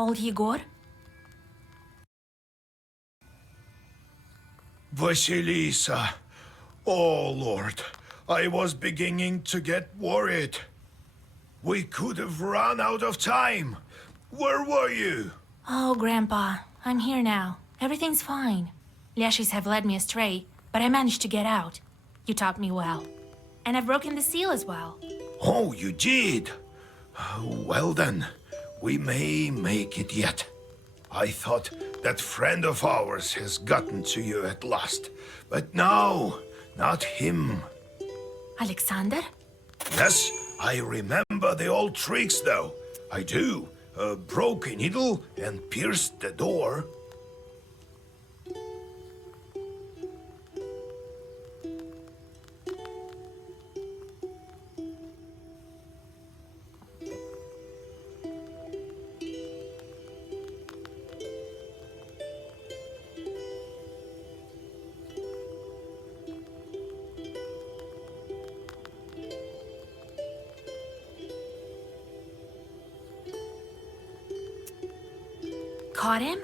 Old Yegor? Vasilisa. Oh, Lord. I was beginning to get worried. We could have run out of time. Where were you? Oh, Grandpa, I'm here now. Everything's fine. Lashis have led me astray, but I managed to get out. You taught me well. And I've broken the seal as well. Oh, you did? Well then, we may make it yet. I thought that friend of ours has gotten to you at last. But no, not him. Alexander? Yes, I remember the old tricks though. I do. Broke a needle and pierced the door. Caught him?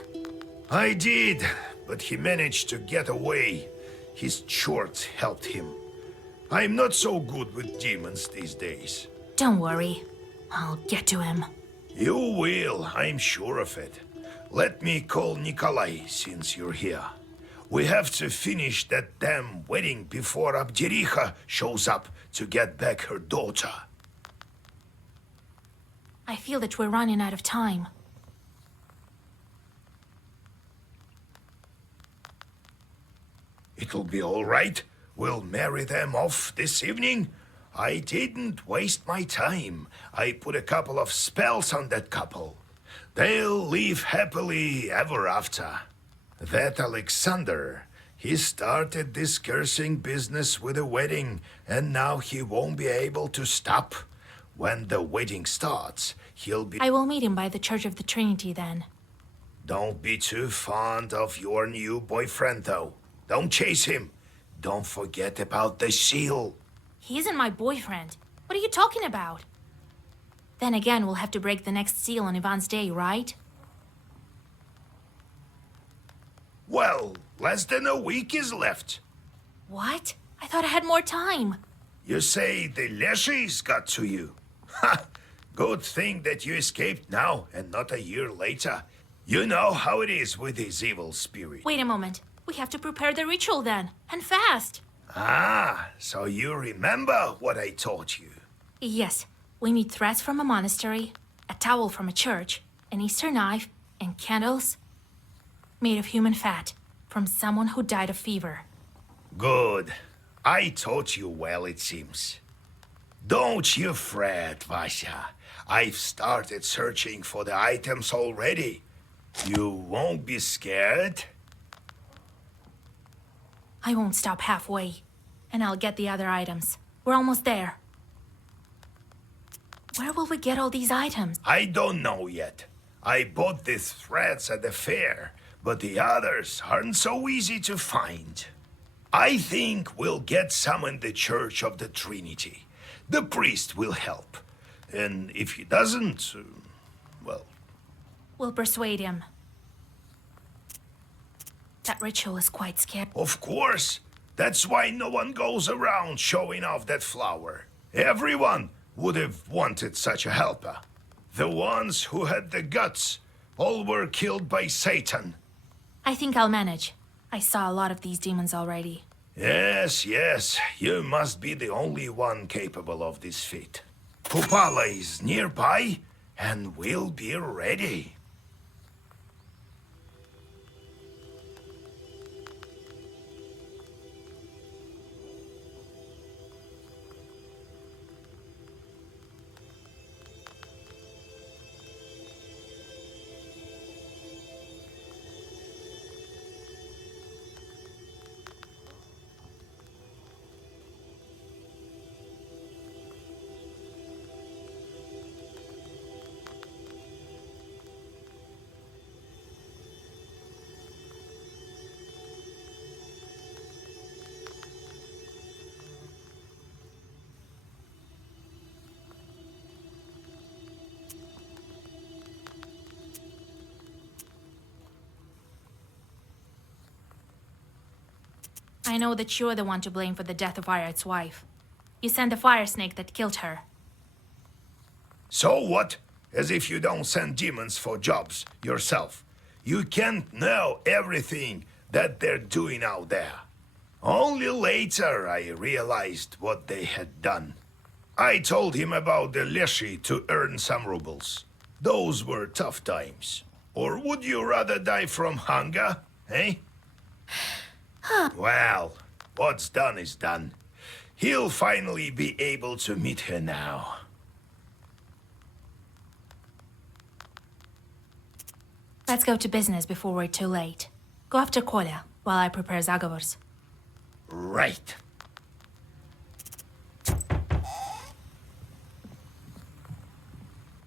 I did, but he managed to get away. His shorts helped him. I'm not so good with demons these days. Don't worry. I'll get to him. You will, I'm sure of it. Let me call Nikolai since you're here. We have to finish that damn wedding before Abdericha shows up to get back her daughter. I feel that we're running out of time. It'll be all right. We'll marry them off this evening. I didn't waste my time. I put a couple of spells on that couple. They'll live happily ever after. That Alexander, he started this cursing business with a wedding, and now he won't be able to stop. When the wedding starts, he'll be... I will meet him by the Church of the Trinity then. Don't be too fond of your new boyfriend, though. Don't chase him. Don't forget about the seal. He isn't my boyfriend. What are you talking about? Then again, we'll have to break the next seal on Ivan's day, right? Well, less than a week is left. What? I thought I had more time. You say the Leshis got to you? Ha! Good thing that you escaped now and not a year later. You know how it is with these evil spirits. Wait a moment. We have to prepare the ritual then, and fast. Ah, so you remember what I taught you. Yes, we need threads from a monastery, a towel from a church, an Easter knife, and candles made of human fat from someone who died of fever. Good. I taught you well, it seems. Don't you fret, Vasya. I've started searching for the items already. You won't be scared? I won't stop halfway, and I'll get the other items. We're almost there. Where will we get all these items? I don't know yet. I bought these threads at the fair, but the others aren't so easy to find. I think we'll get some in the Church of the Trinity. The priest will help. And if he doesn't, well... We'll persuade him. That ritual is quite scary. Of course. That's why no one goes around showing off that flower. Everyone would have wanted such a helper. The ones who had the guts all were killed by Satan. I think I'll manage. I saw a lot of these demons already. Yes, yes. You must be the only one capable of this feat. Kupala is nearby, and we'll be ready. I know that you're the one to blame for the death of Ayart's wife. You sent the fire snake that killed her. So what? As if you don't send demons for jobs yourself. You can't know everything that they're doing out there. Only later I realized what they had done. I told him about the Leshy to earn some rubles. Those were tough times. Or would you rather die from hunger, eh? Well, what's done is done. He'll finally be able to meet her now. Let's go to business before we're too late. Go after Kolya while I prepare Zagovors. Right.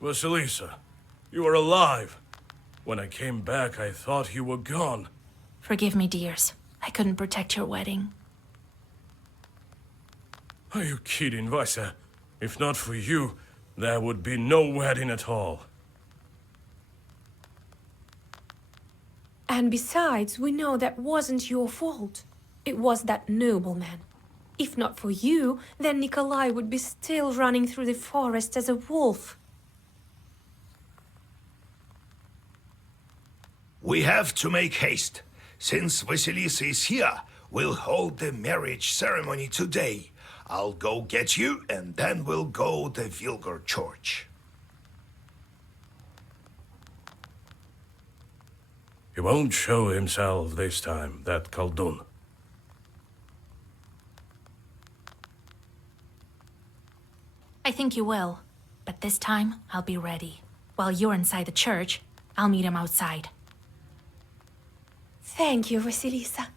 Vasilisa, you are alive. When I came back, I thought you were gone. Forgive me, dears. I couldn't protect your wedding. Are you kidding, Vasia? If not for you, there would be no wedding at all. And besides, we know that wasn't your fault. It was that nobleman. If not for you, then Nikolai would be still running through the forest as a wolf. We have to make haste. Since Vasilisa is here, we'll hold the marriage ceremony today. I'll go get you, and then we'll go to Vilgor Church. He won't show himself this time, that Khaldun. I think you will. But this time, I'll be ready. While you're inside the church, I'll meet him outside. Thank you, Vasilisa.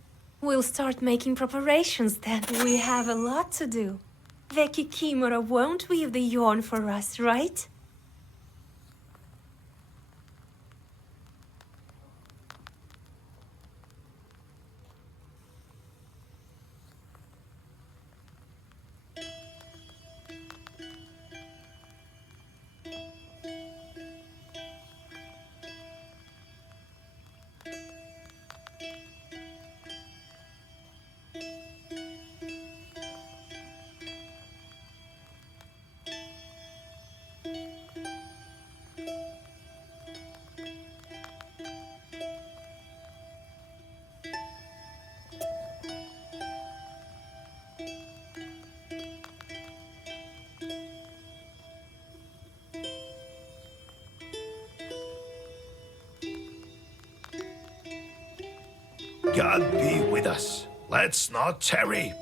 We'll start making preparations then. We have a lot to do. The Kikimora won't weave the yarn for us, right? God be with us. Let's not tarry.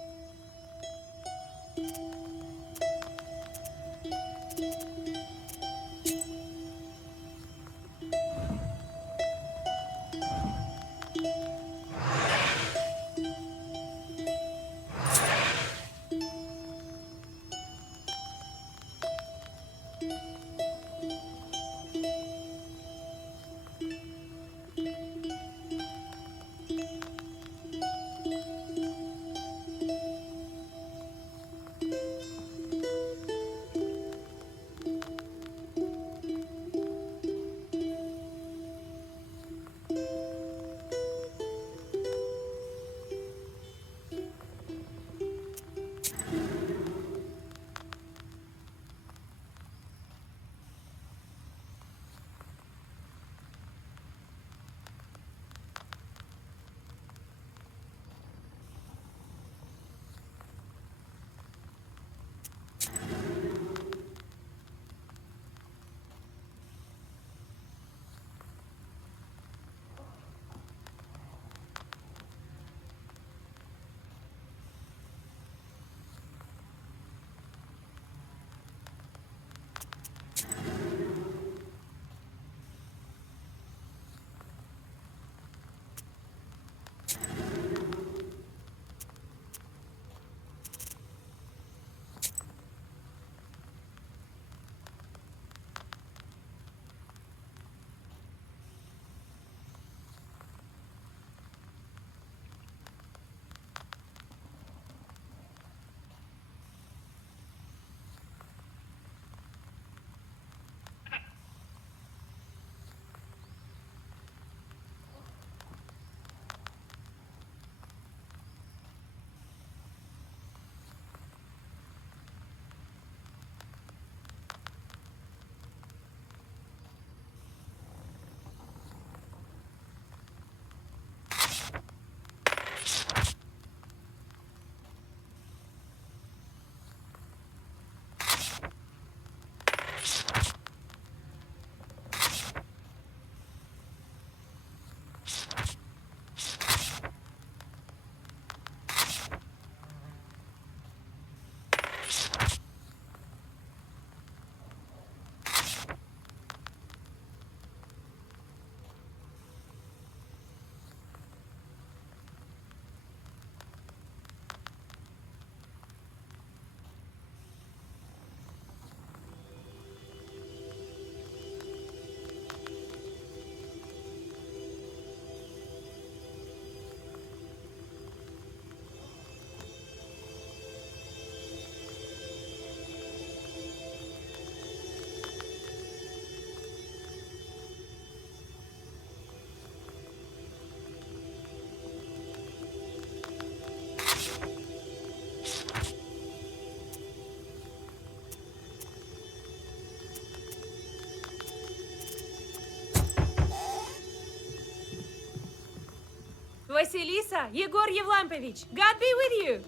Vasilisa, Yegor Yevlampovich, God be with you.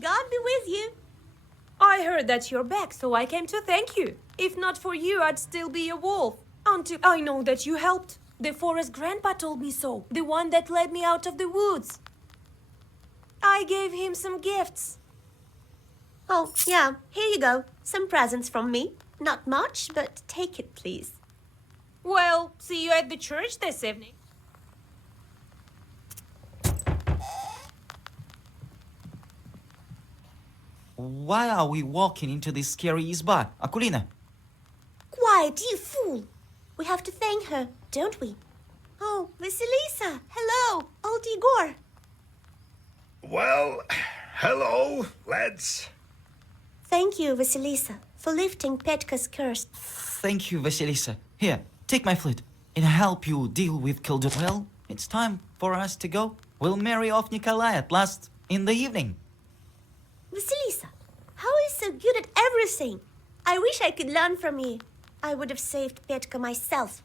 God be with you. I heard that you're back, so I came to thank you. If not for you, I'd still be a wolf. Until I know that you helped. The forest grandpa told me so. The one that led me out of the woods. I gave him some gifts. Oh, yeah, here you go. Some presents from me. Not much, but take it, please. Well, see you at the church this evening. Why are we walking into this scary izba, Akulina? Quiet, you fool. We have to thank her, don't we? Oh, Vasilisa. Hello, old Igor. Well, hello, lads. Thank you, Vasilisa, for lifting Petka's curse. Thank you, Vasilisa. Here, take my flute and help you deal with Kildur. Well, it's time for us to go. We'll marry off Nikolai at last in the evening. Vasilisa, how are you so good at everything? I wish I could learn from you. I would have saved Petka myself.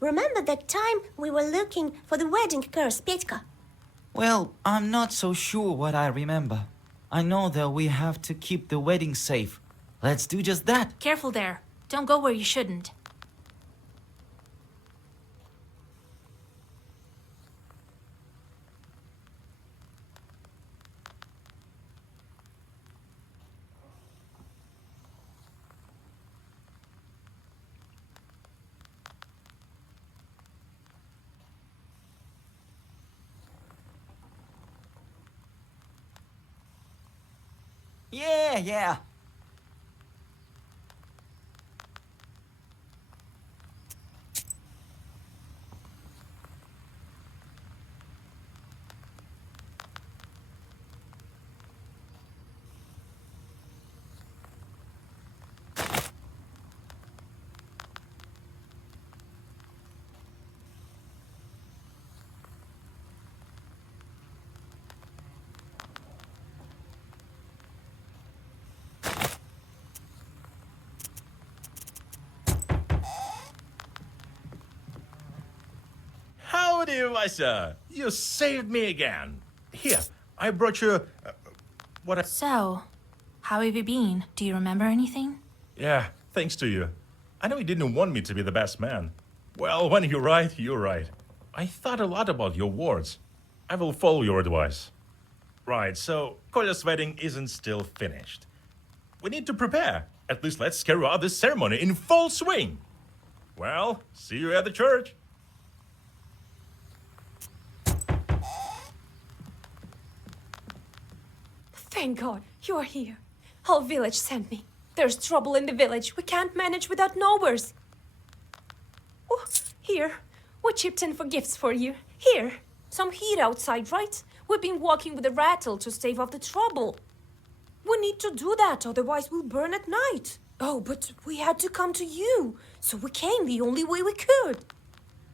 Remember that time we were looking for the wedding curse, Petka? Well, I'm not so sure what I remember. I know that we have to keep the wedding safe. Let's do just that. Careful there. Don't go where you shouldn't. Yeah. Howdy, Vaisa! You saved me again. Here, I brought you. What? So, how have you been? Do you remember anything? Yeah, thanks to you. I know you didn't want me to be the best man. Well, when you're right, you're right. I thought a lot about your words. I will follow your advice. Right, so Kolya's wedding isn't still finished. We need to prepare. At least let's carry out this ceremony in full swing. Well, see you at the church. Thank God, you're here. Our village sent me. There's trouble in the village. We can't manage without knowers. Oh, here. We chipped in for gifts for you. Here. Some heat outside, right? We've been walking with a rattle to stave off the trouble. We need to do that, otherwise we'll burn at night. Oh, but we had to come to you. So we came the only way we could.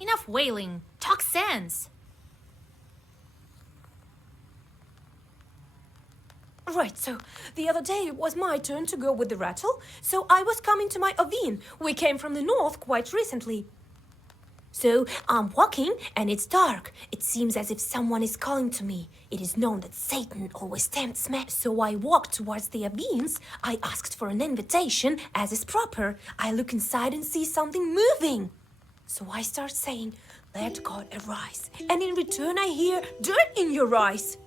Enough wailing. Talk sense. Right, so the other day it was my turn to go with the rattle, so I was coming to my Ovin. We came from the north quite recently. So I'm walking and it's dark. It seems as if someone is calling to me. It is known that Satan always tempts me. So I walked towards the Avins. I asked for an invitation, as is proper. I look inside and see something moving. So I start saying, "Let God arise." And in return I hear, "Dirt in your eyes."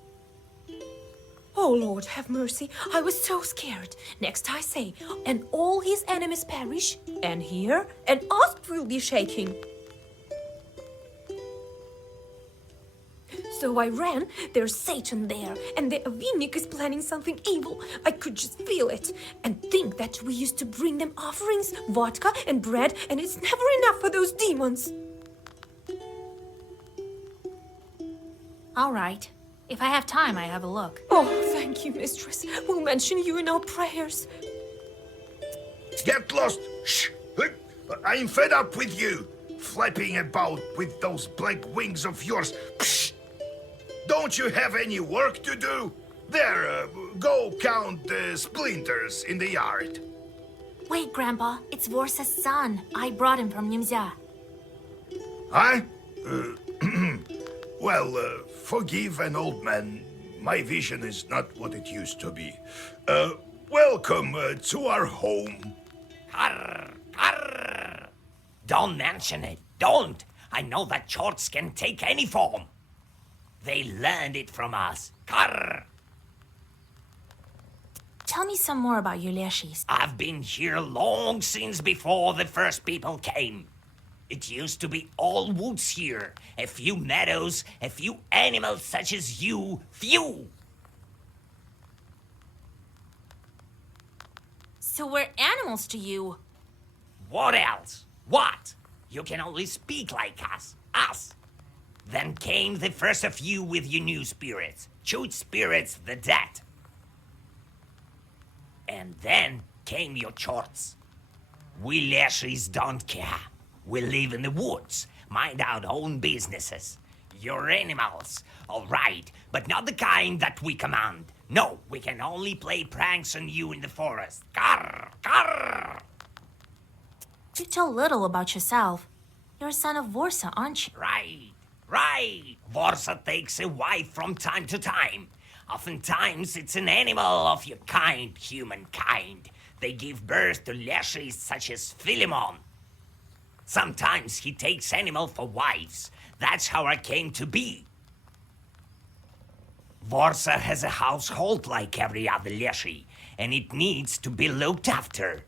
Oh, Lord, have mercy. I was so scared. Next I say, "And all his enemies perish, and here an asp will be shaking." So I ran. There's Satan there, and the Avinik is planning something evil. I could just feel it. And think that we used to bring them offerings, vodka and bread, and it's never enough for those demons. All right. If I have time, I have a look. Oh, thank you, mistress. We'll mention you in our prayers. Get lost! Shh! I'm fed up with you, flapping about with those black wings of yours. Psh! Don't you have any work to do? There, go count the splinters in the yard. Wait, Grandpa. It's Vorsa's son. I brought him from Nimzia. Huh? Well, forgive an old man. My vision is not what it used to be. Welcome to our home. Arr, arr. Don't mention it. Don't. I know that shorts can take any form. They learned it from us. Arr. Tell me some more about your Leshis. I've been here long since before the first people came. It used to be all woods here, a few meadows, a few animals such as you, few. So we're animals to you. What else? What? You can only speak like us. Us. Then came the first of you with your new spirits. Shoot spirits the dead. And then came your shorts. We Leshis don't care. We live in the woods, mind our own businesses. You're animals, all right, but not the kind that we command. No, we can only play pranks on you in the forest. Grr, grr. You tell little about yourself. You're a son of Vorsa, aren't you? Right, right. Vorsa takes a wife from time to time. Oftentimes, it's an animal of your kind, humankind. They give birth to Leshis such as Philemon. Sometimes he takes animal for wives. That's how I came to be. Vorsa has a household like every other Leshi, and it needs to be looked after.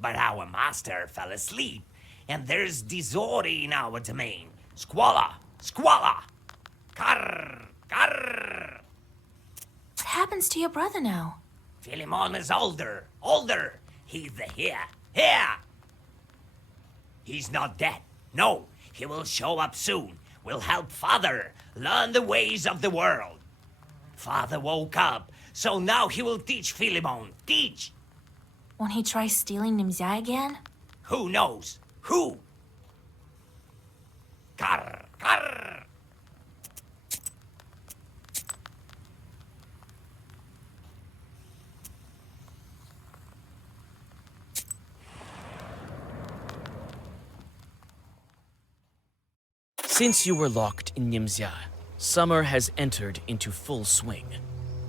But our master fell asleep, and there's disorder in our domain. Squalor, squalor! Karr, karr! What happens to your brother now? Philemon is older, older. He's the here. He's not dead. No, he will show up soon. We'll help Father learn the ways of the world. Father woke up, so now he will teach Philemon. Teach! Won't he try stealing Nimzia again? Who knows? Who? Karr, karr! Since you were locked in Nimzia, summer has entered into full swing.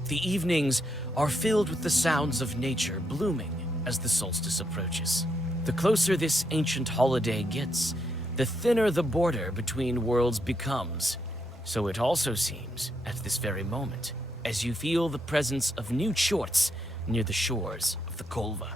The evenings are filled with the sounds of nature blooming as the solstice approaches. The closer this ancient holiday gets, the thinner the border between worlds becomes. So it also seems at this very moment, as you feel the presence of new shorts near the shores of the Kolva.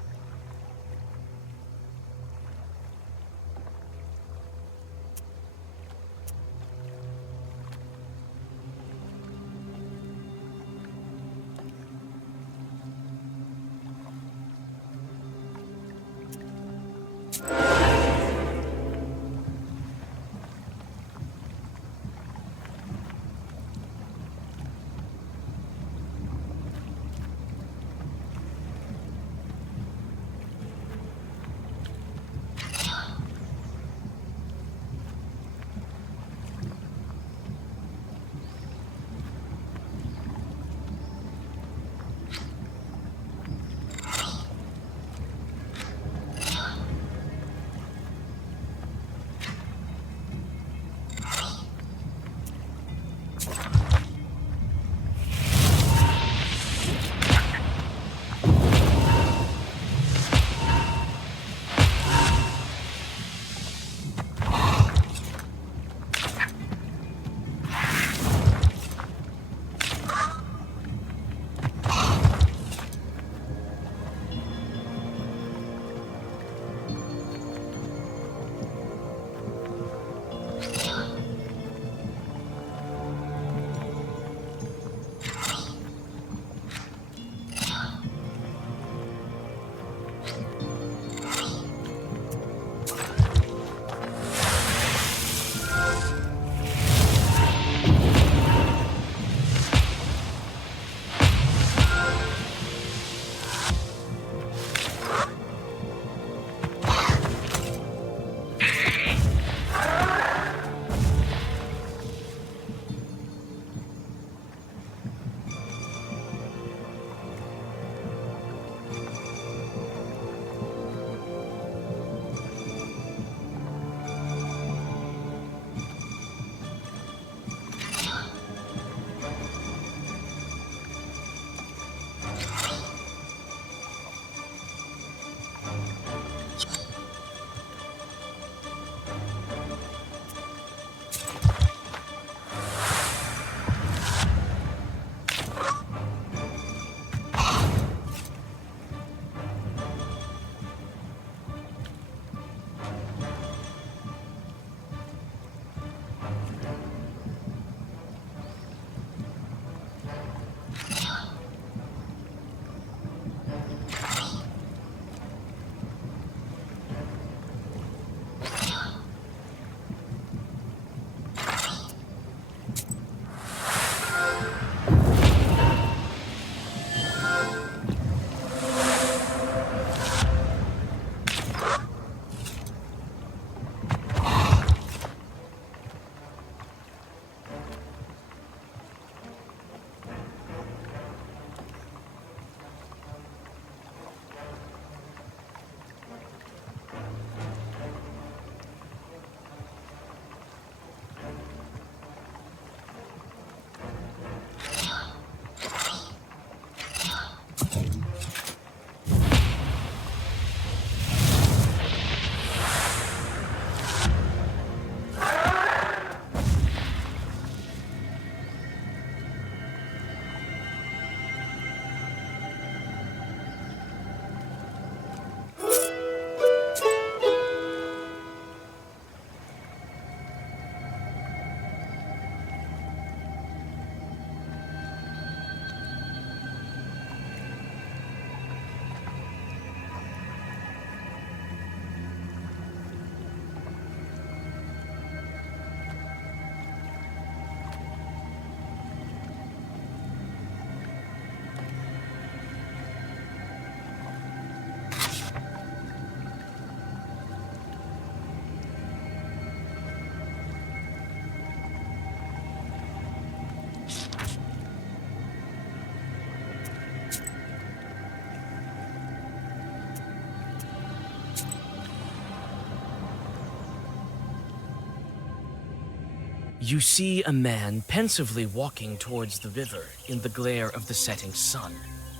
You see a man pensively walking towards the river in the glare of the setting sun.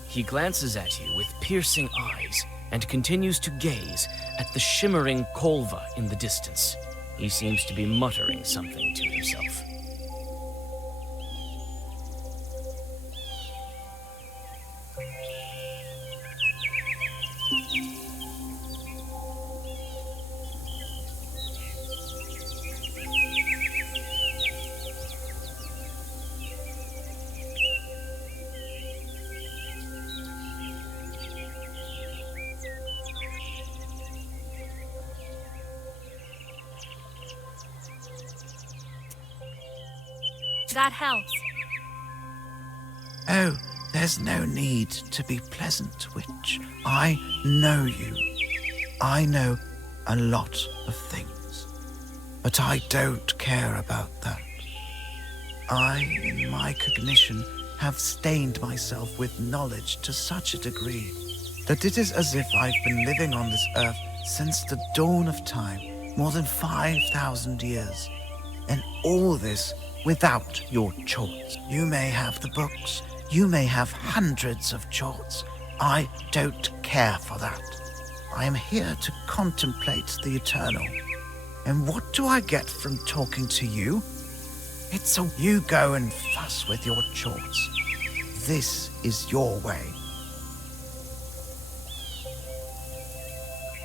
He glances at you with piercing eyes and continues to gaze at the shimmering Kolva in the distance. He seems to be muttering something to himself. That helps. Oh, there's no need to be pleasant, witch. I know you. I know a lot of things. But I don't care about that. I, in my cognition, have stained myself with knowledge to such a degree that it is as if I've been living on this earth since the dawn of time, more than 5,000 years. And all this without your chorts. You may have the books, you may have hundreds of chorts. I don't care for that. I am here to contemplate the eternal. And what do I get from talking to you? It's so you go and fuss with your chorts. This is your way.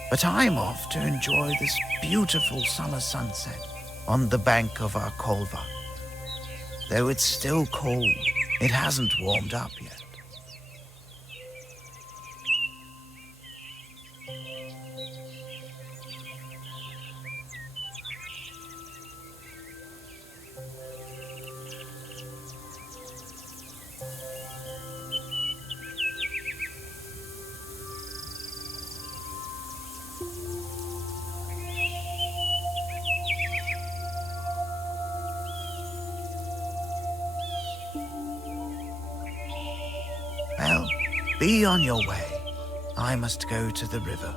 But I'm off to enjoy this beautiful summer sunset on the bank of our Kolva. Though it's still cold, it hasn't warmed up yet. Well, be on your way. I must go to the river.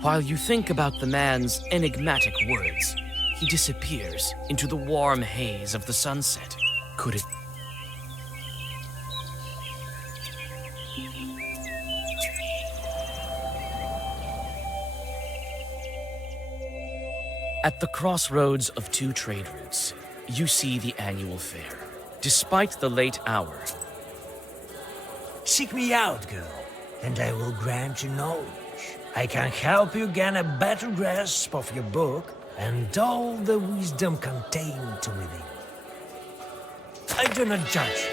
While you think about the man's enigmatic words, he disappears into the warm haze of the sunset. Could it... At the crossroads of two trade routes, you see the annual fair. Despite the late hour, Seek me out, girl, and I will grant you knowledge. I can help you gain a better grasp of your book and all the wisdom contained within. I do not judge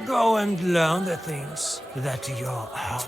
you. Go and learn the things that you are.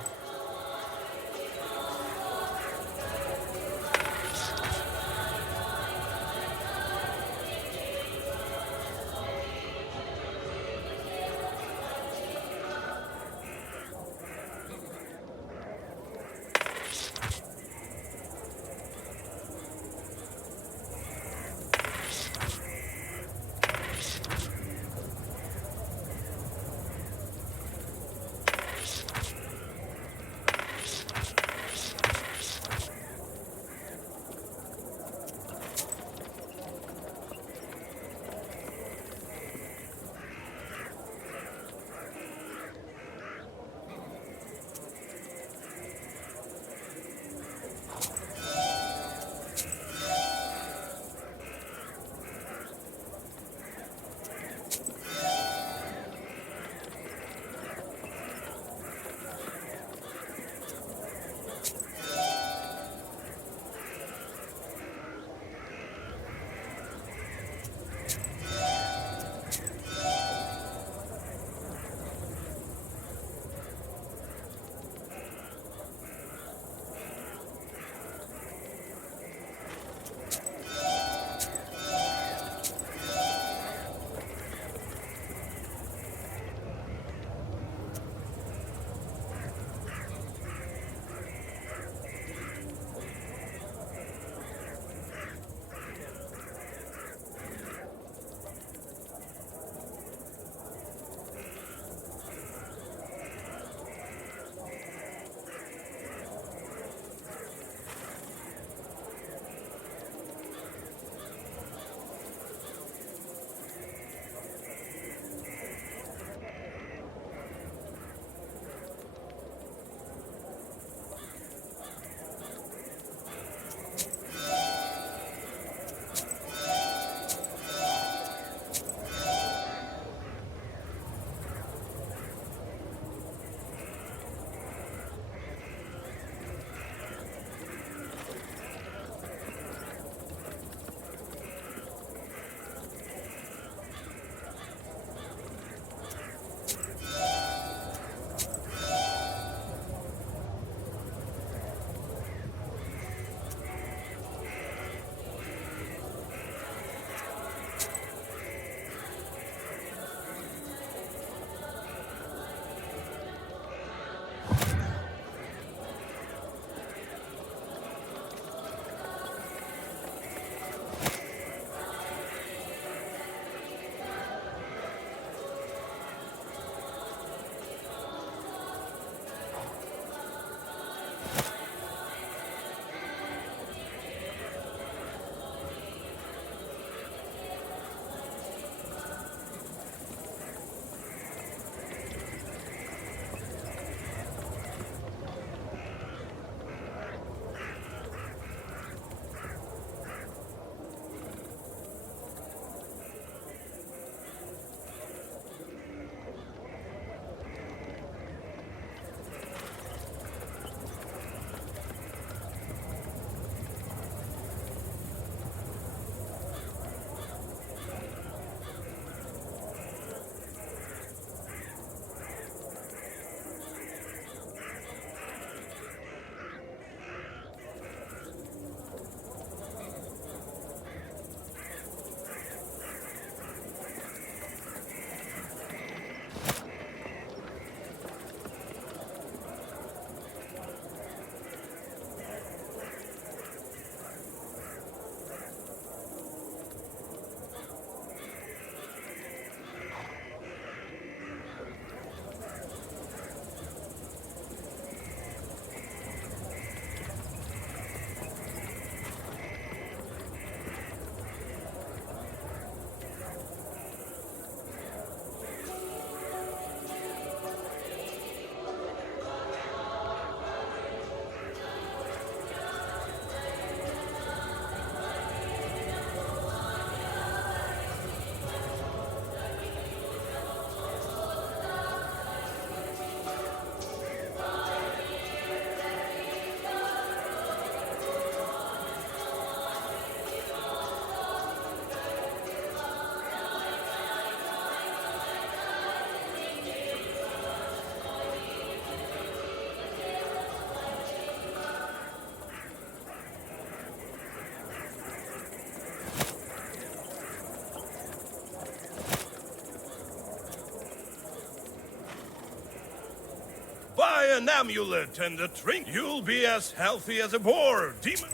an amulet and a drink, you'll be as healthy as a boar, demon.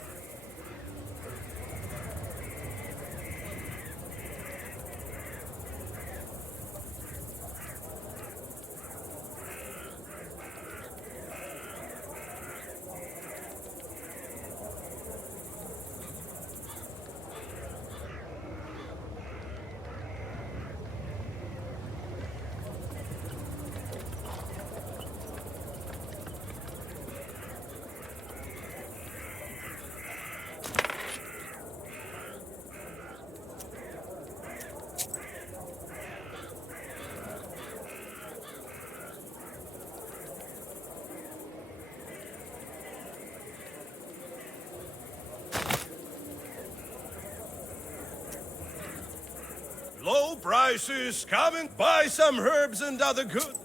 Low prices, come and buy some herbs and other goods.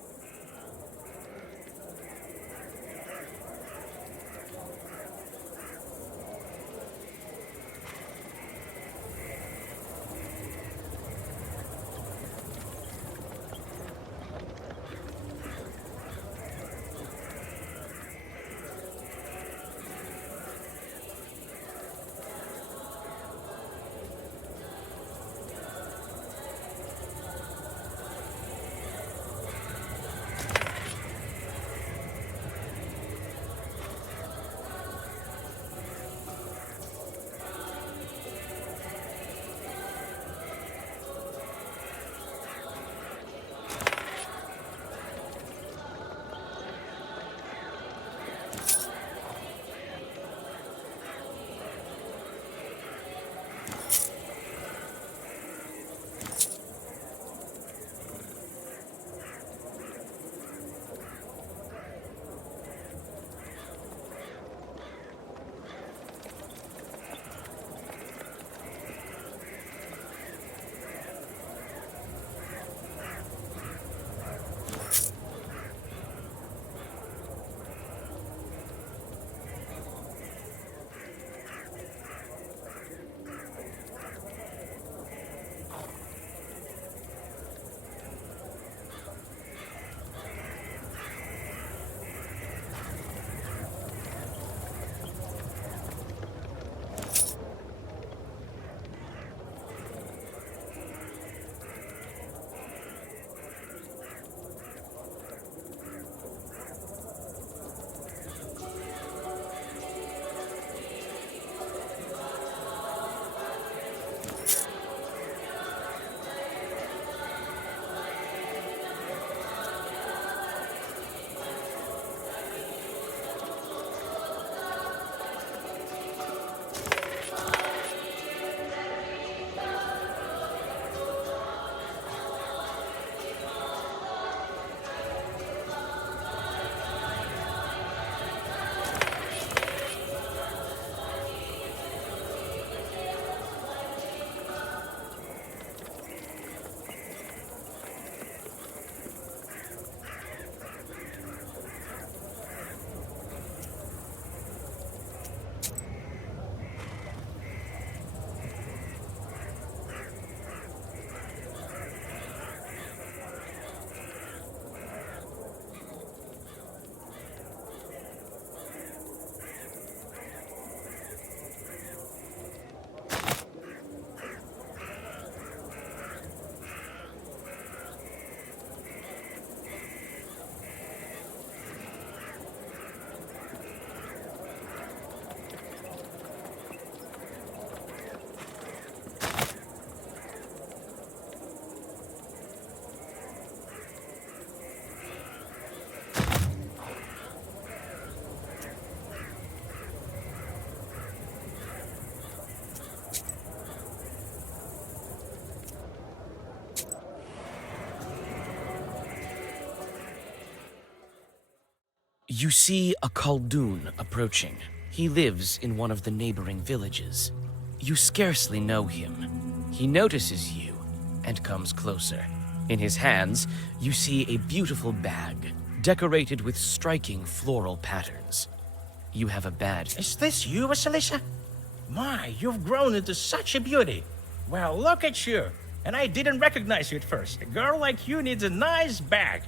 You see a Khaldun approaching. He lives in one of the neighboring villages. You scarcely know him. He notices you and comes closer. In his hands, you see a beautiful bag, decorated with striking floral patterns. You have a badge. Is this you, Vasilisa? My, you've grown into such a beauty. Well, look at you. And I didn't recognize you at first. A girl like you needs a nice bag.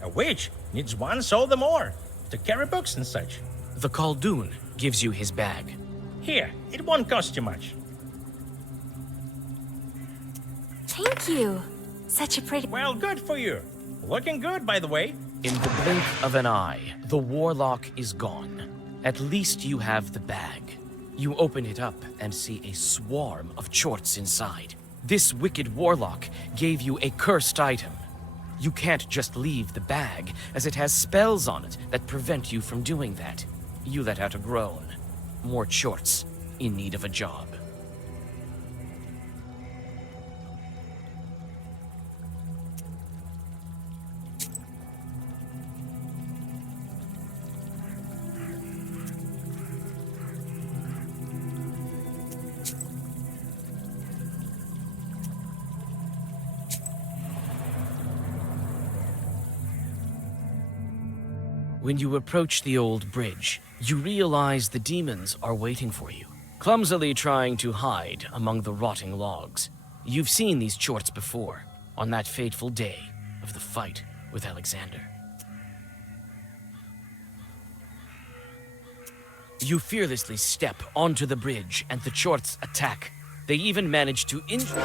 A witch needs one all the more. to carry books and such. The Khaldun gives you his bag. Here, it won't cost you much. Thank you. Such a pretty. Well, good for you. Looking good, by the way. In the blink of an eye, the warlock is gone. At least you have the bag. You open it up and see a swarm of chorts inside. This wicked warlock gave you a cursed item. You can't just leave the bag, as it has spells on it that prevent you from doing that. You let out a groan. More chorts in need of a job. When you approach the old bridge, you realize the demons are waiting for you, clumsily trying to hide among the rotting logs. You've seen these chorts before, on that fateful day of the fight with Alexander. You fearlessly step onto the bridge and the chorts attack. They even manage to injure...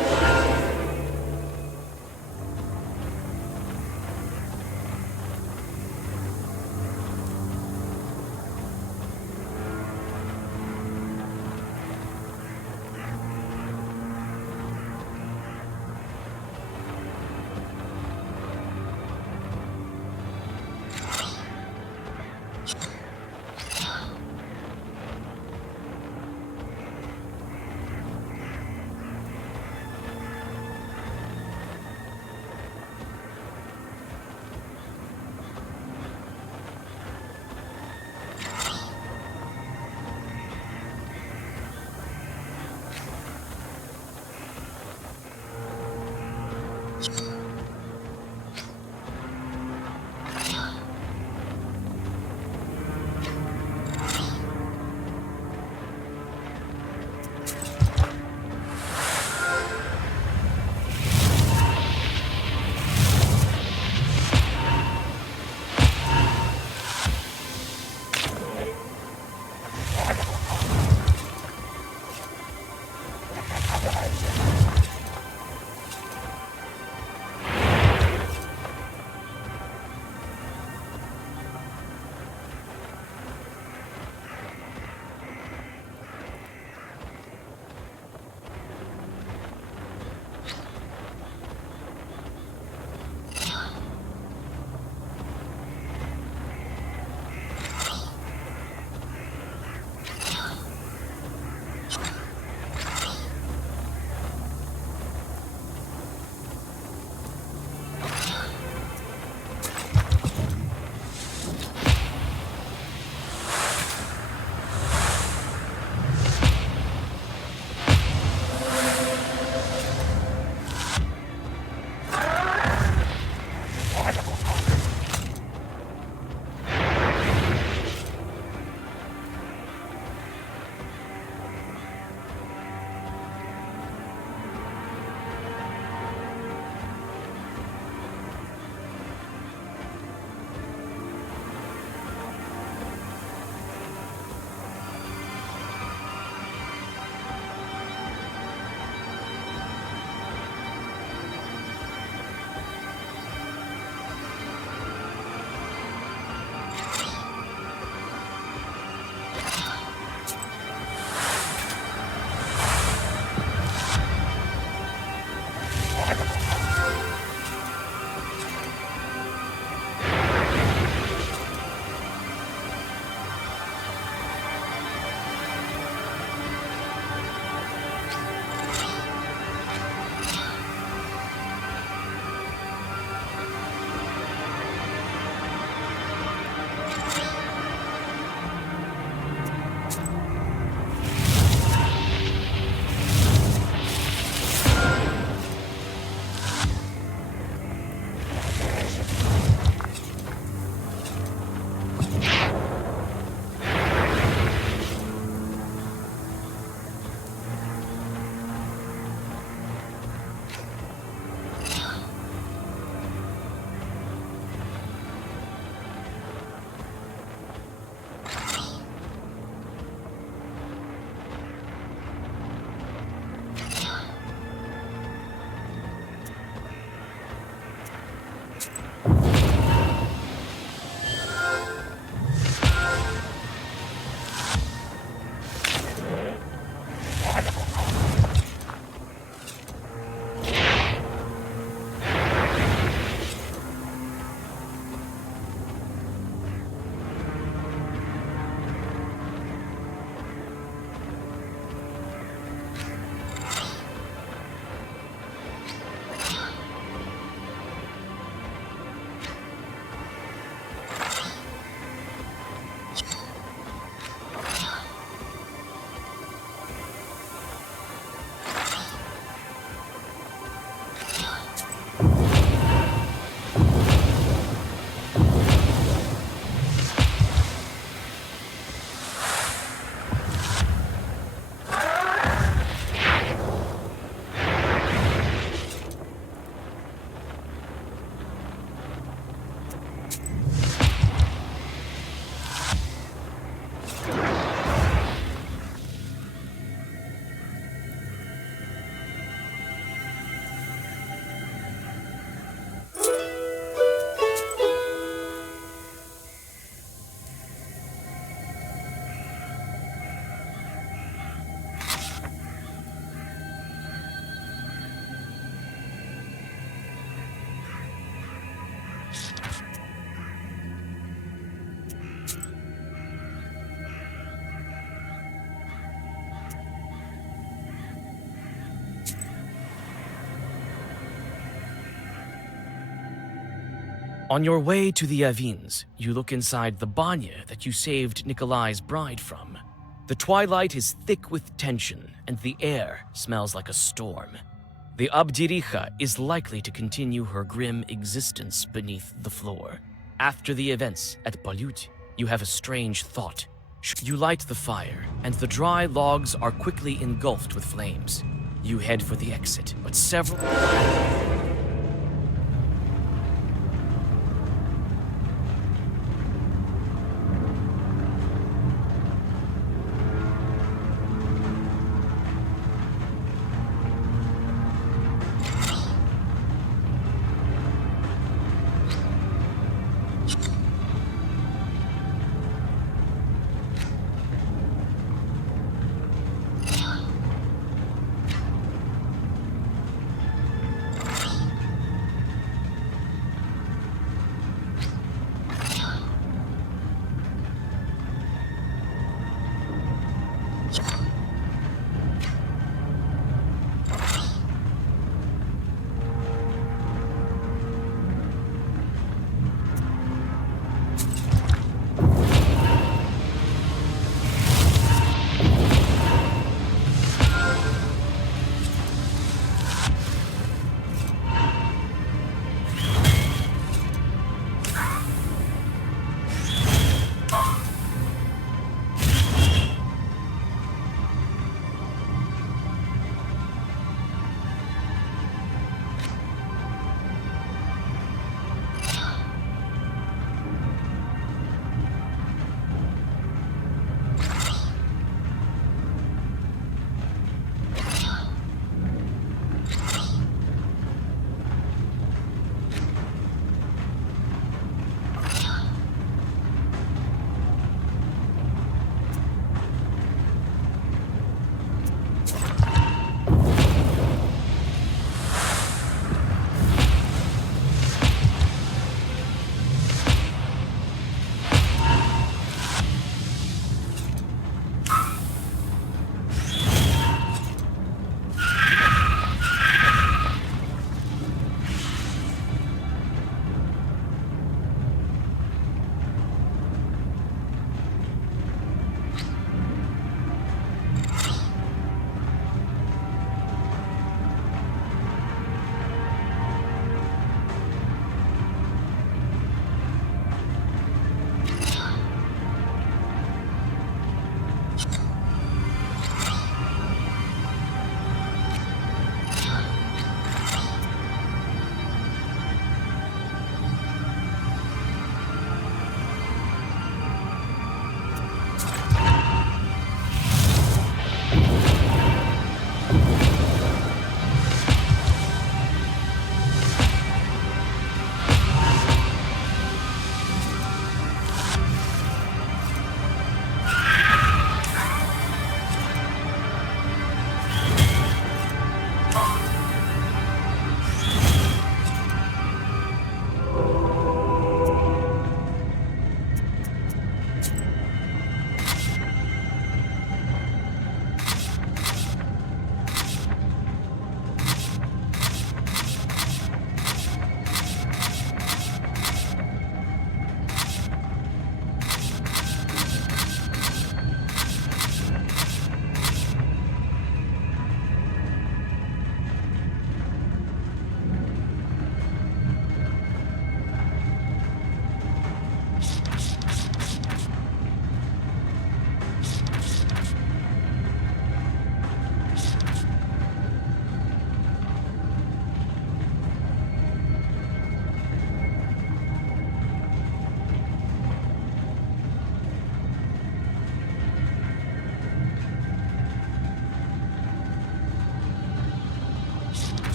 On your way to the Avins, you look inside the banya that you saved Nikolai's bride from. The twilight is thick with tension, and the air smells like a storm. The Abdiricha is likely to continue her grim existence beneath the floor. After the events at Balut, you have a strange thought. You light the fire, and the dry logs are quickly engulfed with flames. You head for the exit, but several...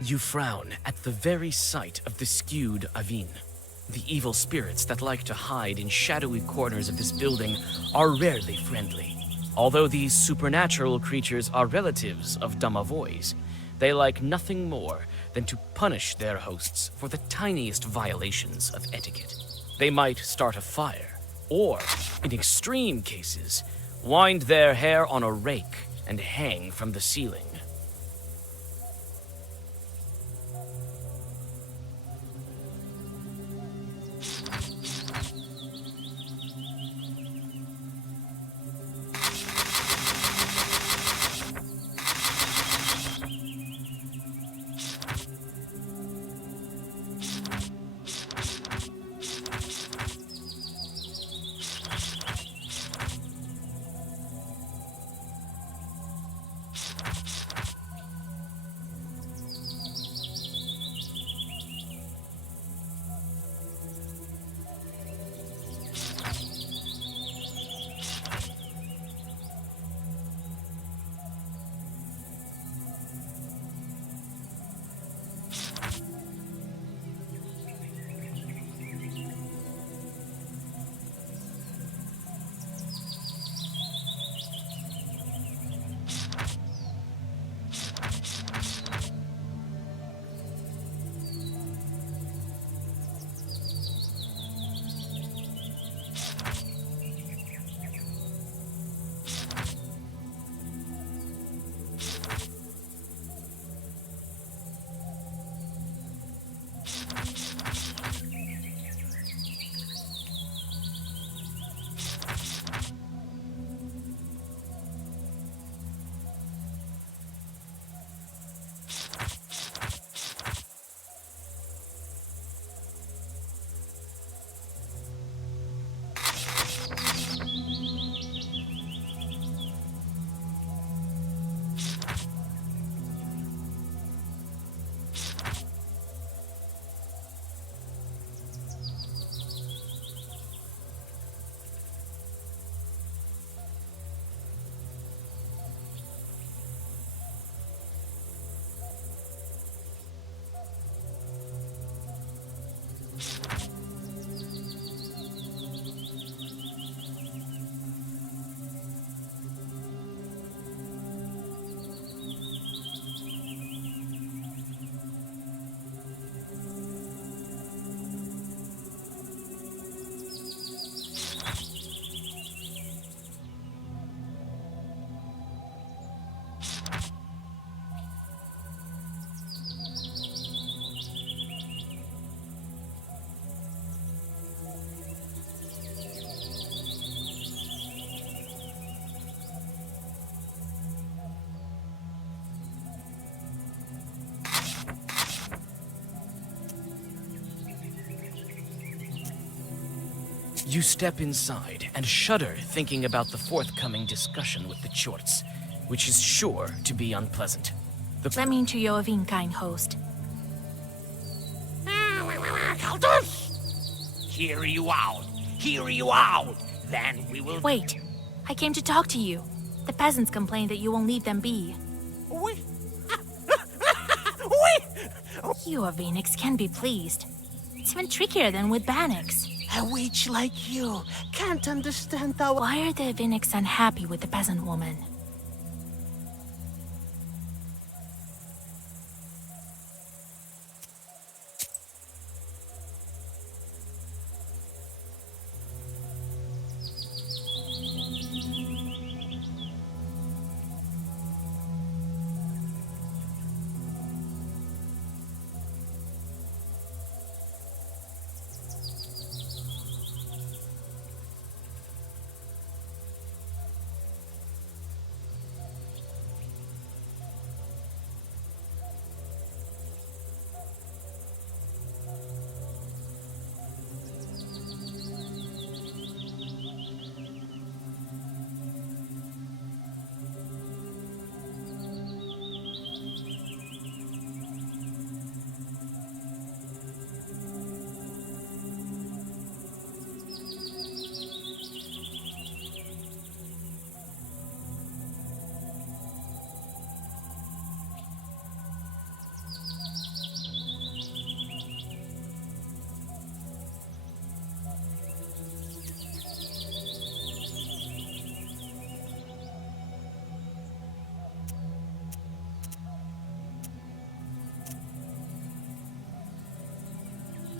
You frown at the very sight of the skewed Avin. The evil spirits that like to hide in shadowy corners of this building are rarely friendly. Although these supernatural creatures are relatives of Damavois, they like nothing more than to punish their hosts for the tiniest violations of etiquette. They might start a fire, or, in extreme cases, wind their hair on a rake and hang from the ceiling. You step inside and shudder thinking about the forthcoming discussion with the Chorts, which is sure to be unpleasant. Let me into your Avin, kind host. Hear you out. Hear you out. Then we will... Wait. I came to talk to you. The peasants complain that you won't leave them be. You Avinics can be pleased. It's even trickier than with Banics. A witch like you can't understand our... Why are the Avinics unhappy with the peasant woman?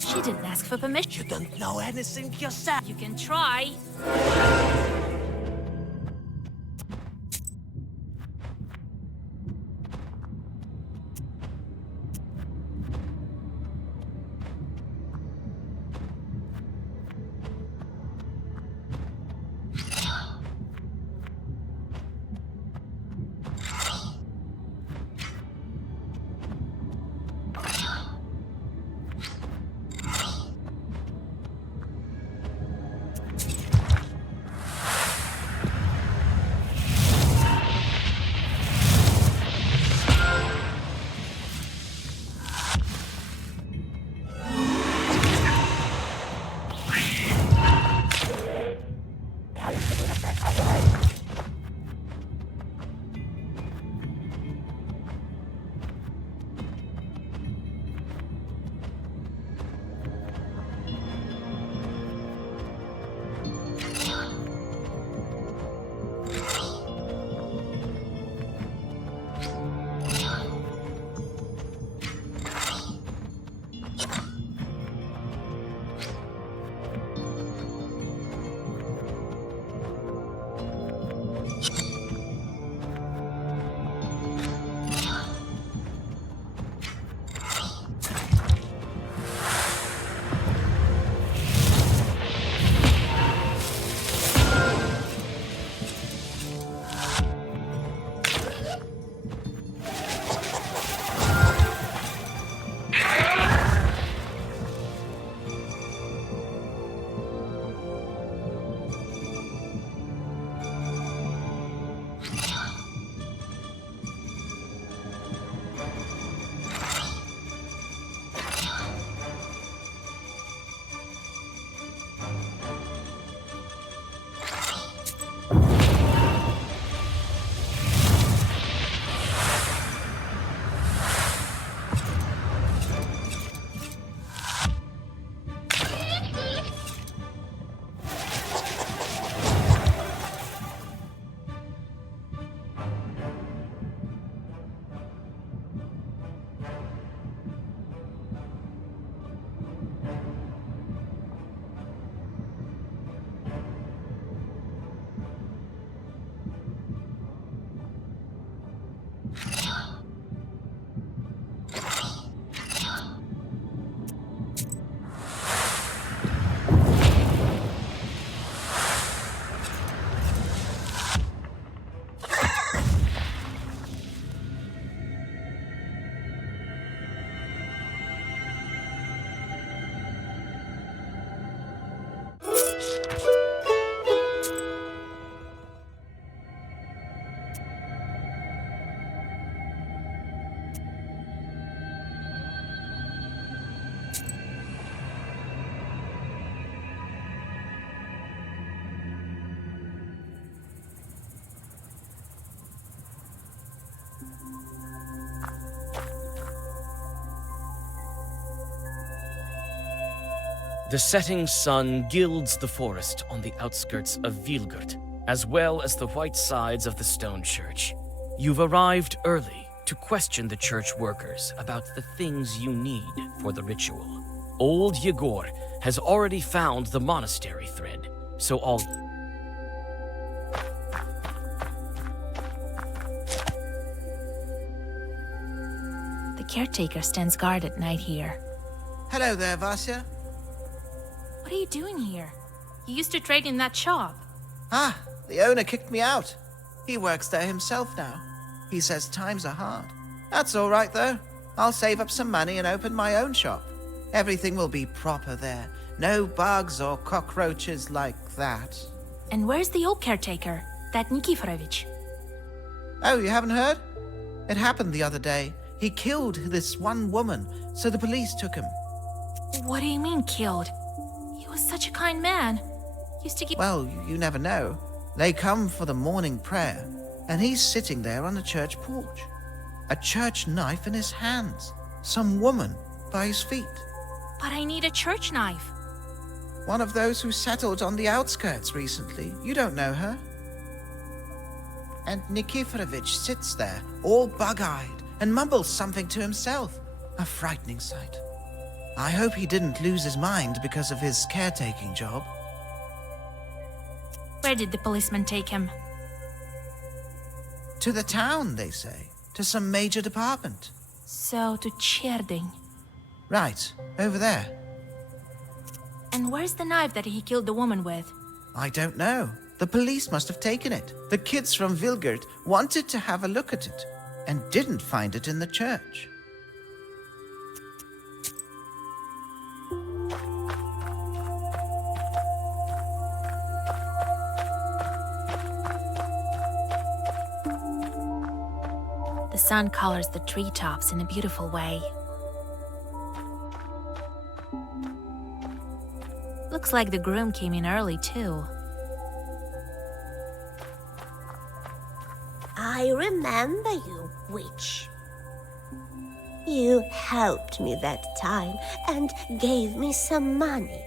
She didn't ask for permission. You don't know anything yourself. You can try. The setting sun gilds the forest on the outskirts of Vilgurt, as well as the white sides of the stone church. You've arrived early to question the church workers about the things you need for the ritual. Old Yegor has already found the monastery thread, so all... The caretaker stands guard at night here. Hello there, Vasya. What are you doing here? You used to trade in that shop. Ah, the owner kicked me out. He works there himself now. He says times are hard. That's all right, though. I'll save up some money and open my own shop. Everything will be proper there. No bugs or cockroaches like that. And where's the old caretaker, that Nikiforovich? Oh, you haven't heard? It happened the other day. He killed this one woman, so the police took him. What do you mean, killed? He was such a kind man. Used to give... Well, you never know. They come for the morning prayer, and he's sitting there on the church porch. A church knife in his hands. Some woman by his feet. But I need a church knife. One of those who settled on the outskirts recently. You don't know her. And Nikiforovich sits there, all bug-eyed, and mumbles something to himself. A frightening sight. I hope he didn't lose his mind because of his caretaking job. Where did the policeman take him? To the town, they say. To some major department. So, to Cherding. Right, over there. And where's the knife that he killed the woman with? I don't know. The police must have taken it. The kids from Vilgert wanted to have a look at it and didn't find it in the church. The sun colors the treetops in a beautiful way. Looks like the groom came in early, too. I remember you, witch. You helped me that time and gave me some money.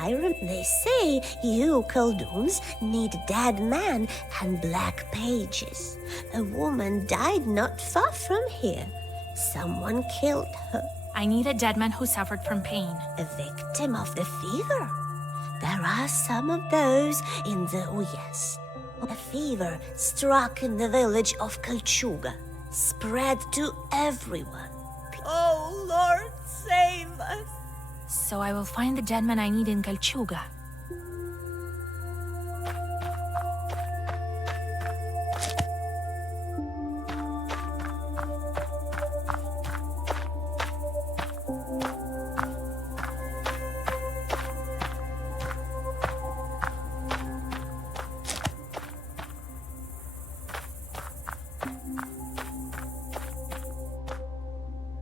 They say you Khaldun's need dead man and black pages. A woman died not far from here. Someone killed her. I need a dead man who suffered from pain. A victim of the fever. There are some of those in the Uyezd. A fever struck in the village of Kalchuga, spread to everyone. Oh, Lord, save us. So I will find the dead man I need in Kalchuga.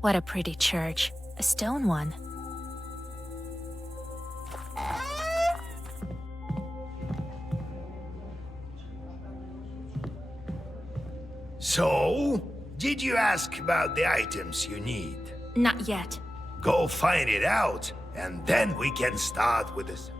What a pretty church. A stone one. So, did you ask about the items you need? Not yet. Go find it out, and then we can start with this.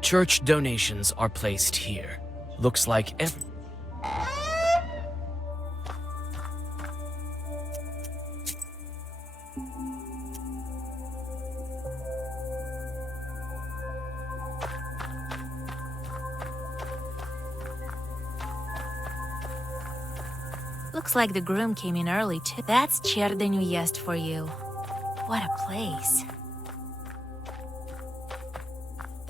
Church donations are placed here. Looks like every... Looks like the groom came in early, too. That's Cherding Uyezd for you. What a place.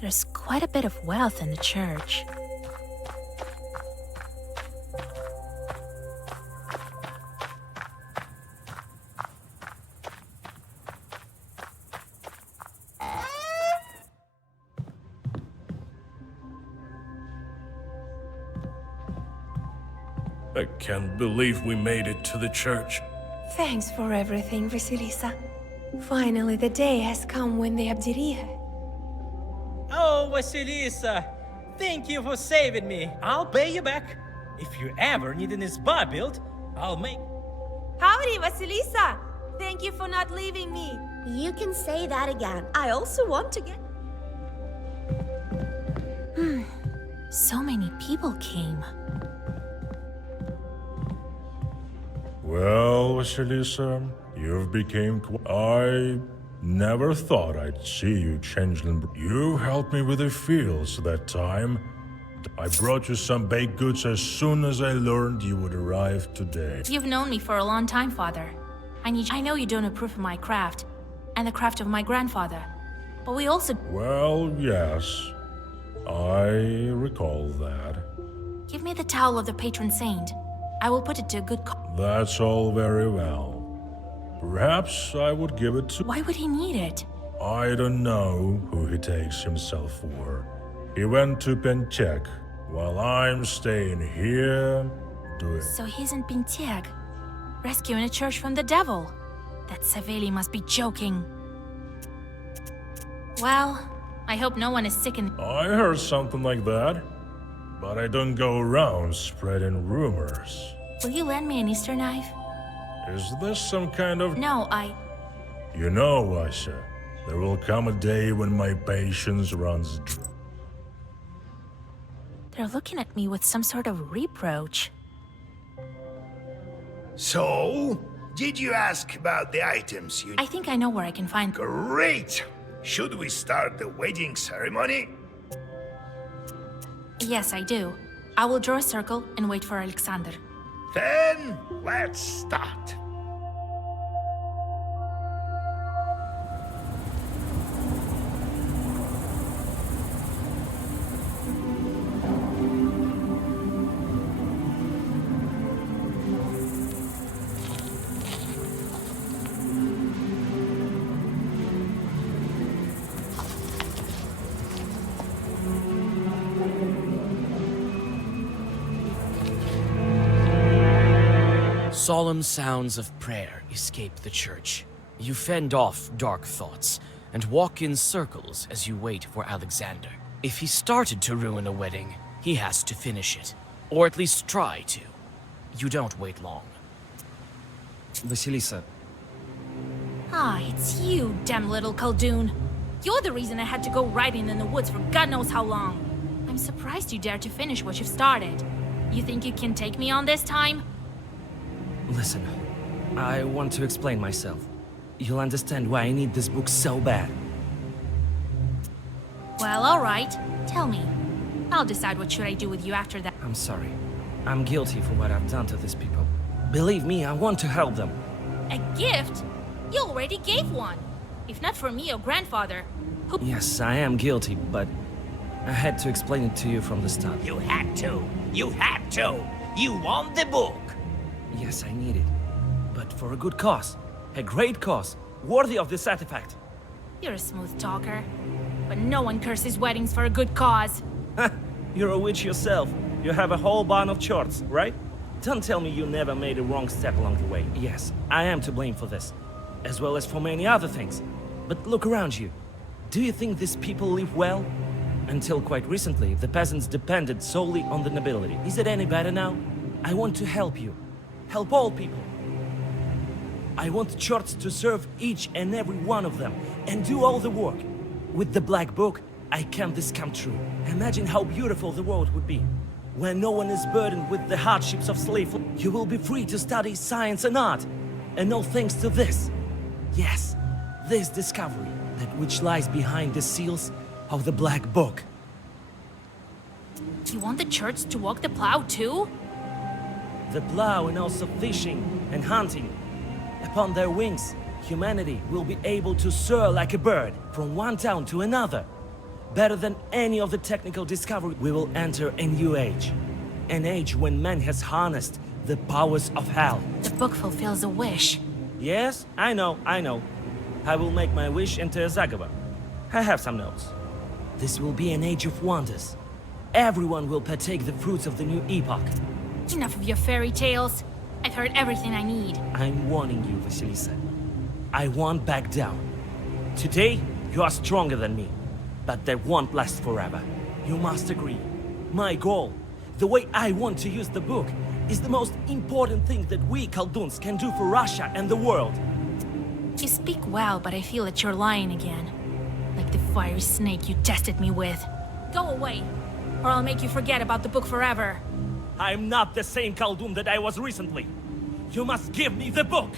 There's quite a bit of wealth in the church. I can't believe we made it to the church. Thanks for everything, Vasilisa. Finally, the day has come when the Abdiria. Oh, Vasilisa, thank you for saving me. I'll pay you back. If you ever need an spa built, I'll make... Howdy, Vasilisa! Thank you for not leaving me. You can say that again. I also want to get... So many people came. Well, Vasilisa, you've become... I never thought I'd see you, changeling. You helped me with the fields that time. I brought you some baked goods as soon as I learned you would arrive today. You've known me for a long time, Father. I know you don't approve of my craft, and the craft of my grandfather. But we also... Well, yes. I recall that. Give me the towel of the patron saint. I will put it to a good That's all very well. Perhaps I would give it to... Why would he need it? I don't know who he takes himself for. He went to Penchek, while I'm staying here doing... So he's in Pintiag, rescuing a church from the devil. That Saveli must be joking. Well, I hope no one is sick in... I heard something like that, but I don't go around spreading rumors. Will you lend me an Easter knife? Is this some kind of... No, You know, Asha, there will come a day when my patience runs dry. They're looking at me with some sort of reproach. So, did you ask about the items you... I think I know where I can find. Great! Should we start the wedding ceremony? Yes, I do. I will draw a circle and wait for Alexander. Then, let's start. Solemn sounds of prayer escape the church. You fend off dark thoughts and walk in circles as you wait for Alexander. If he started to ruin a wedding, he has to finish it. Or at least try to. You don't wait long. Vasilisa, Ah, it's you, damn little Khaldun. You're the reason I had to go riding in the woods for God knows how long. I'm surprised you dare to finish what you've started. You think you can take me on this time? Listen, I want to explain myself. You'll understand why I need this book so bad. Well, alright. Tell me. I'll decide what should I do with you after that. I'm sorry. I'm guilty for what I've done to these people. Believe me, I want to help them. A gift? You already gave one. If not for me, your grandfather, who... Yes, I am guilty, but I had to explain it to you from the start. You had to. You had to. You want the book. Yes, I need it. But for a good cause. A great cause. Worthy of this artifact. You're a smooth talker. But no one curses weddings for a good cause. You're a witch yourself. You have a whole barn of charts, right? Don't tell me you never made a wrong step along the way. Yes, I am to blame for this. As well as for many other things. But look around you. Do you think these people live well? Until quite recently, the peasants depended solely on the nobility. Is it any better now? I want to help you. Help all people. I want church to serve each and every one of them and do all the work. With the Black Book, I can this come true. Imagine how beautiful the world would be. When no one is burdened with the hardships of slavery, you will be free to study science and art. And all thanks to this. Yes, this discovery, that which lies behind the seals of the Black Book. You want the church to walk the plow too? The plow and also fishing and hunting. Upon their wings, humanity will be able to soar like a bird from one town to another. Better than any of the technical discovery, we will enter a new age. An age when man has harnessed the powers of hell. The book fulfills a wish. Yes, I know. I will make my wish into a Zagaba. I have some notes. This will be an age of wonders. Everyone will partake the fruits of the new epoch. Enough of your fairy tales. I've heard everything I need. I'm warning you, Vasilisa. I won't back down. Today, you are stronger than me. But that won't last forever. You must agree. My goal, the way I want to use the book, is the most important thing that we Khalduns can do for Russia and the world. You speak well, but I feel that you're lying again. Like the fiery snake you tested me with. Go away, or I'll make you forget about the book forever. I'm not the same Khaldun that I was recently. You must give me the book!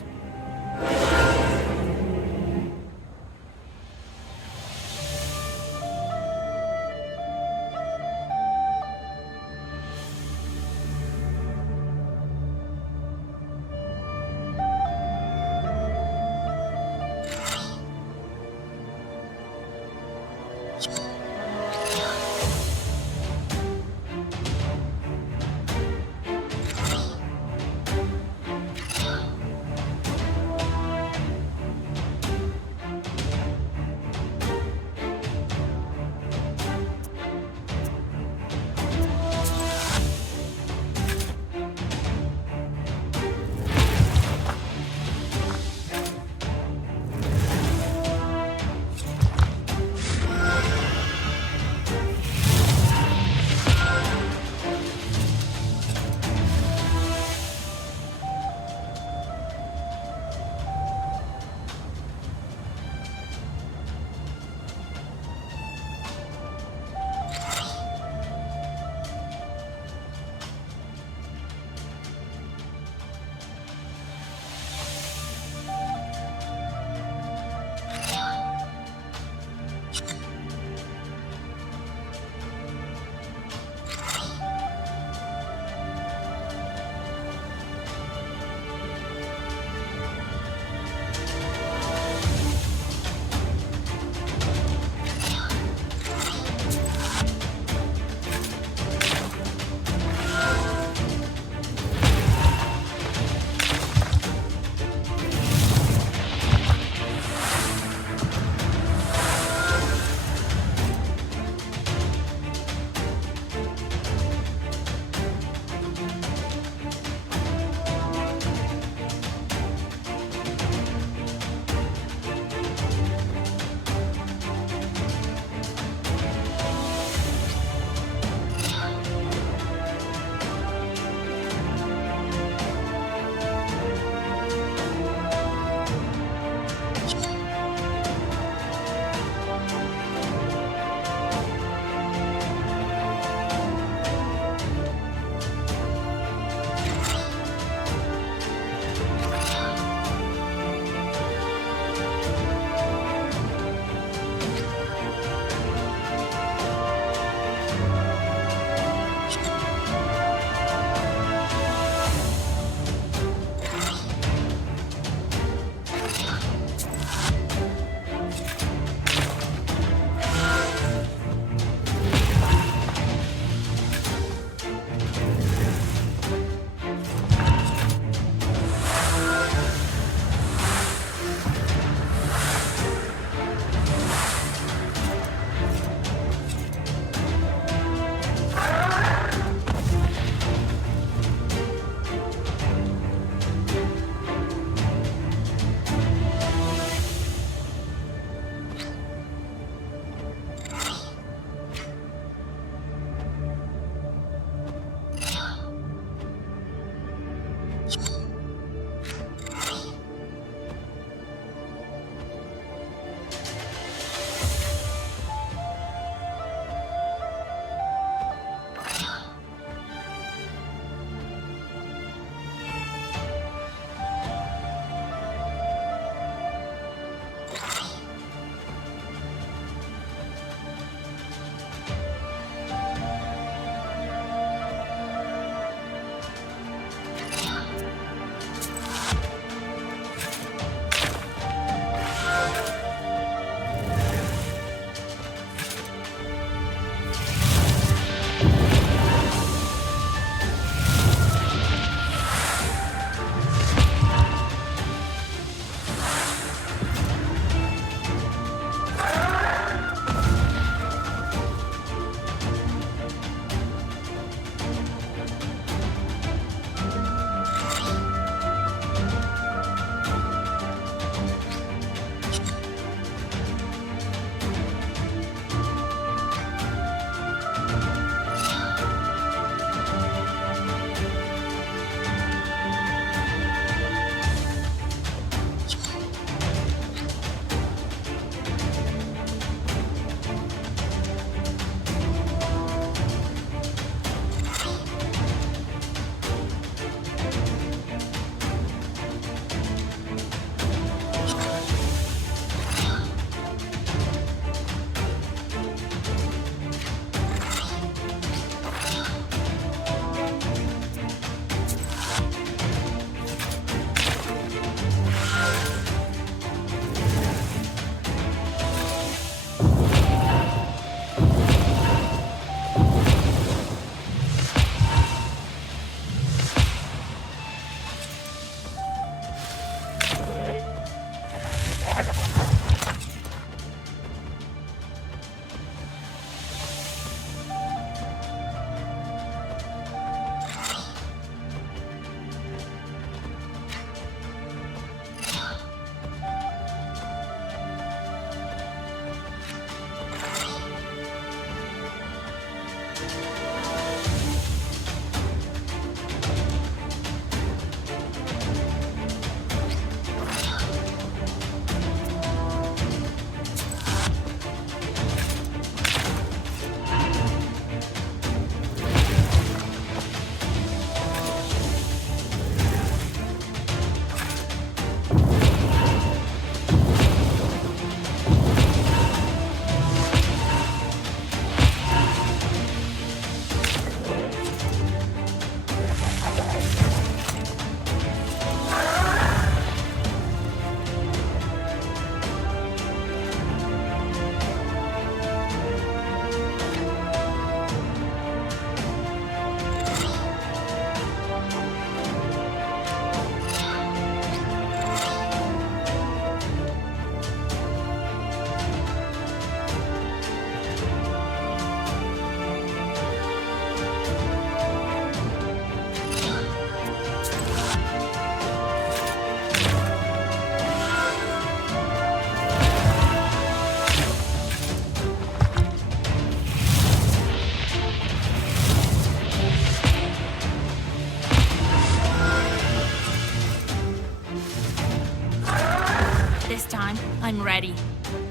I'm ready.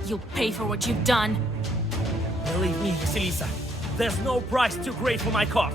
You'll pay for what you've done. Believe me, Vasilisa, there's no price too great for my cause.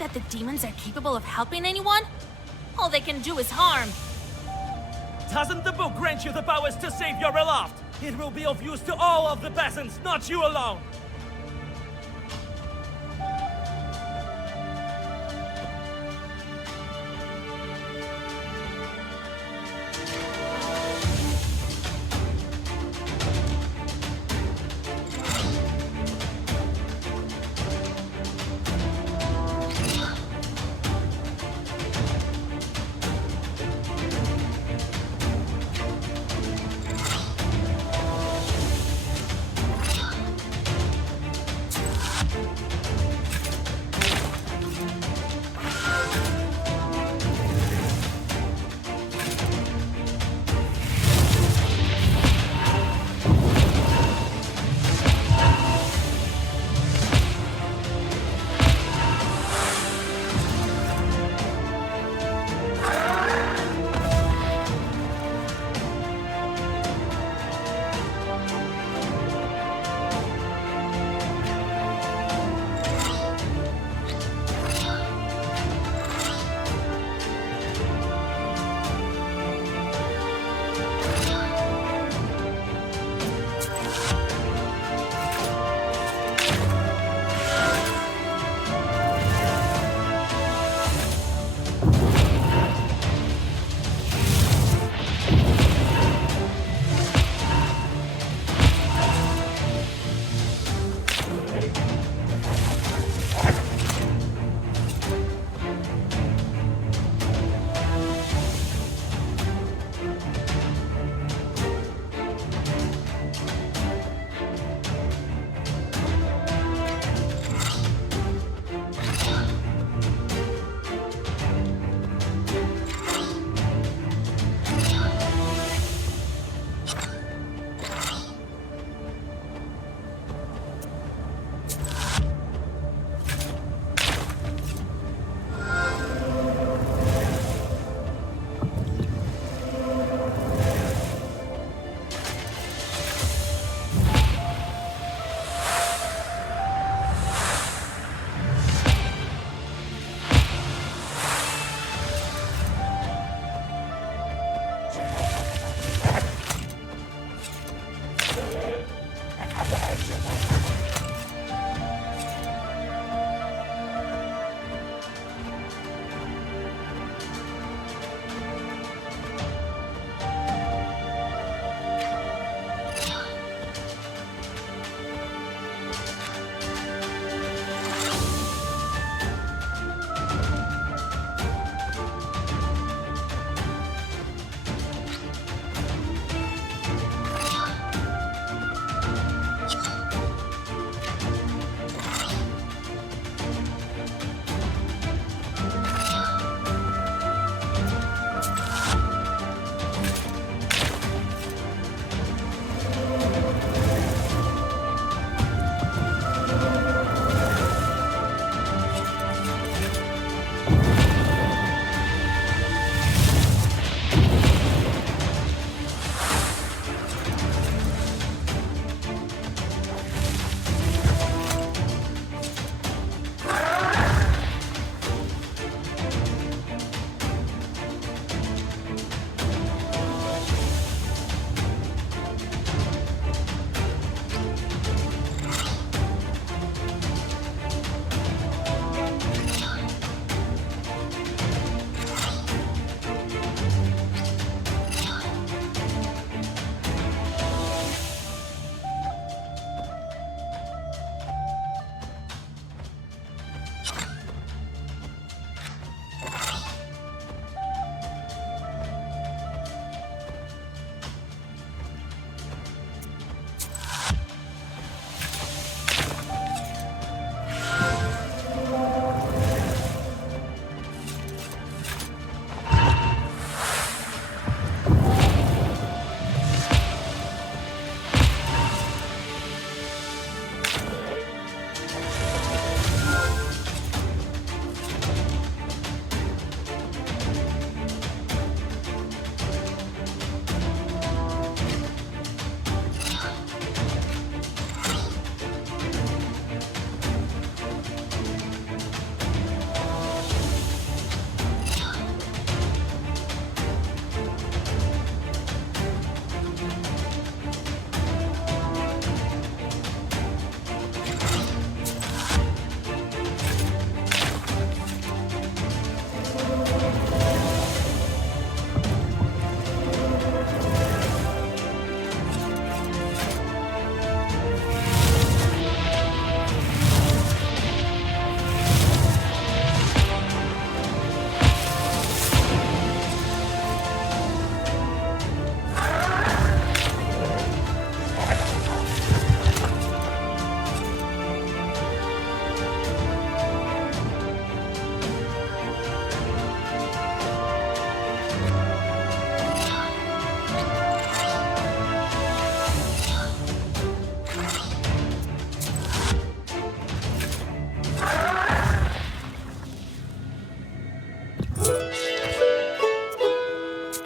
that the demons are capable of helping anyone? All they can do is harm. Doesn't the book grant you the powers to save your beloved? It will be of use to all of the peasants, not you alone.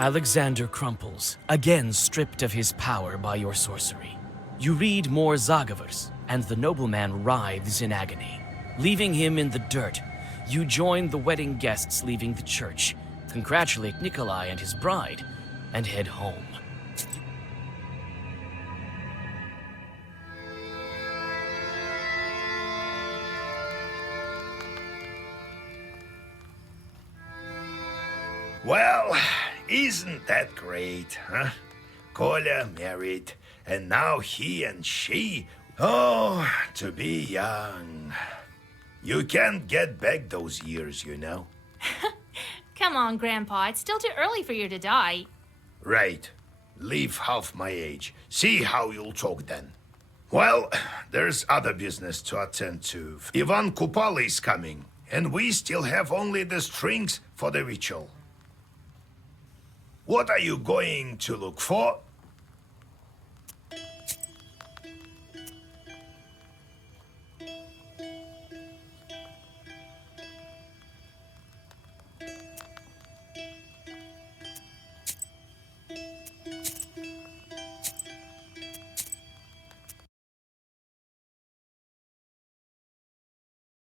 Alexander crumples, again stripped of his power by your sorcery. You read more Zagavers, and the nobleman writhes in agony. Leaving him in the dirt, you join the wedding guests leaving the church, congratulate Nikolai and his bride, and head home. Well, isn't that great, huh? Kolya married, and now he and she. Oh, to be young. You can't get back those years, you know. Come on, Grandpa. It's still too early for you to die. Right. Leave half my age. See how you'll talk then. Well, there's other business to attend to. Ivan Kupala is coming, and we still have only the strings for the ritual. What are you going to look for?